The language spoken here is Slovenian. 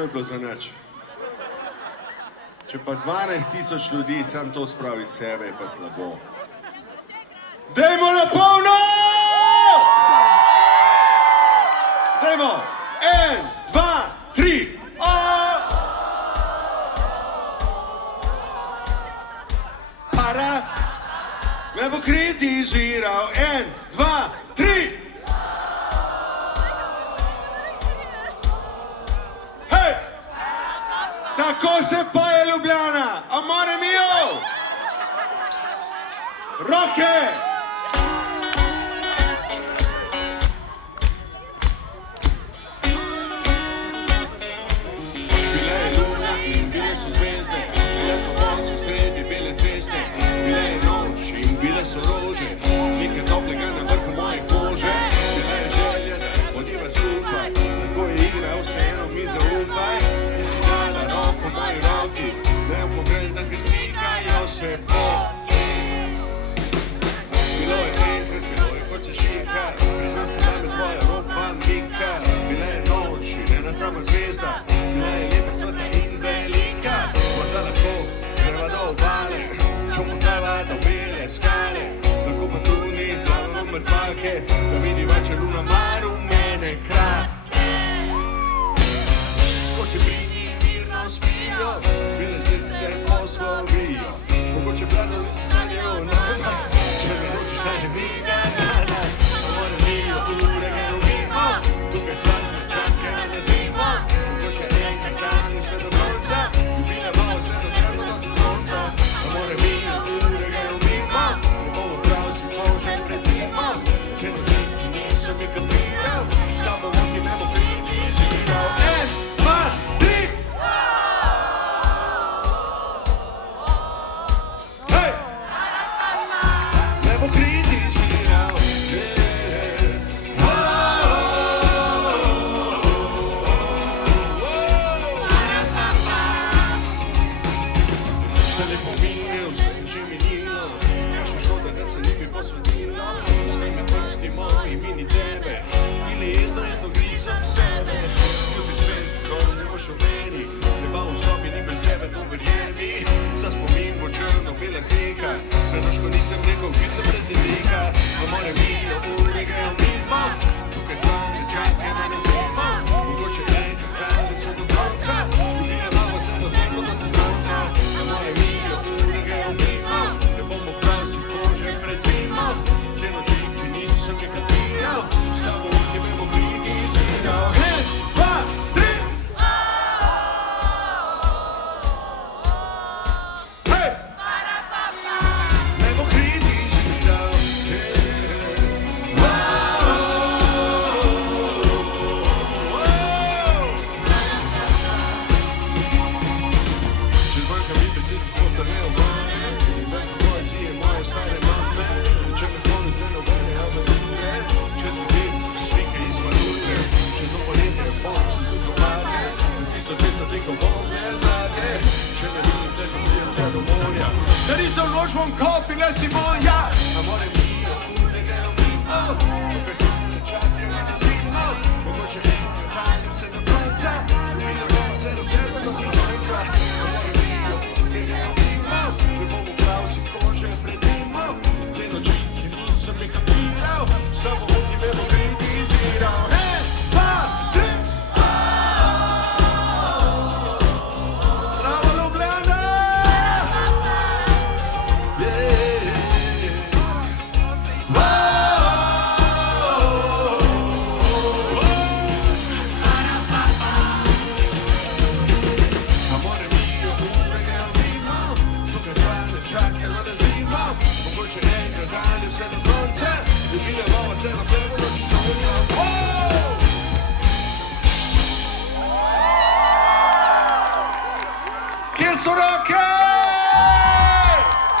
To je bilo za nič. Če pa 12.000 ljudi sam to spravi iz sebe, je pa slabo. Dajmo na polno! Dajmo! 1, 2, 3! Para me bo kritiziral. 1, 2, 3! Hej! Tako se poje Ljubljana! Amore mio! Roke! Bile je luna in bile so zvezde, bile so posle sredi bele ceste, bile je noč in bile so rože, nekaj toplega na vrhu moje kože. Bila je želja, da podiva skupaj, lahko je igra, vseeno mi zaupaj, ti si dala roko moji roki, da jo pogledam, da kristikajo se po. Bilo je enkrat, bilo je kot se šika, priznam se da me tvoja ropa mika. Bila je noč in ena sama zvezda, bila je lepa, svetla in velika. Morda lahko greva do obale, čopotava do bele skale, lahko pa tudi plavamo mrtvalke, da vidiva, če luna mar v mene kra. Ko se pri njih mirno spijo, bile zvezde se poslovijo, mogoče bladali se sanjajo nama, če me ročiš naj mi na, amore mio, ure ga ljubimo, tukaj sva ne čakamo na zimo, mogoče enkrat dan vse do konca, ljubila bo vse do črno noci sonca, amore mio, ure ga ljubimo, ne bomo prav si možem pred zimo, te noči, ki nisem mi kapiral, s tobom ki me bo kritiziral. 1, 2, 3! Hej! Me bo kritiziral. Vse lepo mine, vse je že minilo, kakšna škoda, da se ni bi posvetilo, zdaj me prsti moji mini tebe, ili jezdo grizam sebe, ljubi svet, ko ne boš v meni, ne pa v sobi ni brez tebe, to verjemi, za spomin bo črno-bela slika, prenoško nisem rekel, ki sem brez jezika, amore mio, ure grejo mimo, tukaj sva ne čakamo na zimo, mogoče enkrat dan vse do konca, ljubila bova se do temno do sezonca, amore mio, ure grejo mimo, ne bomo prav si kože pred zimo, te noči, ki nisem je kapiral, s tobom ki me bo kritiziral. 1, 2, 3! Hej! Me bo kritiziral. Če zmanjka mi besed, izpostavljajo vame, in več poezije moje stare mame, če me spomnim se nobene aventure, če zvidim slike iz valute, če zelo poletje pot se zuzovate, tisto cesta tekom volne zate, če ne vidim te, ko prijem te do morja, da nisem noč bom kopile si moja, amore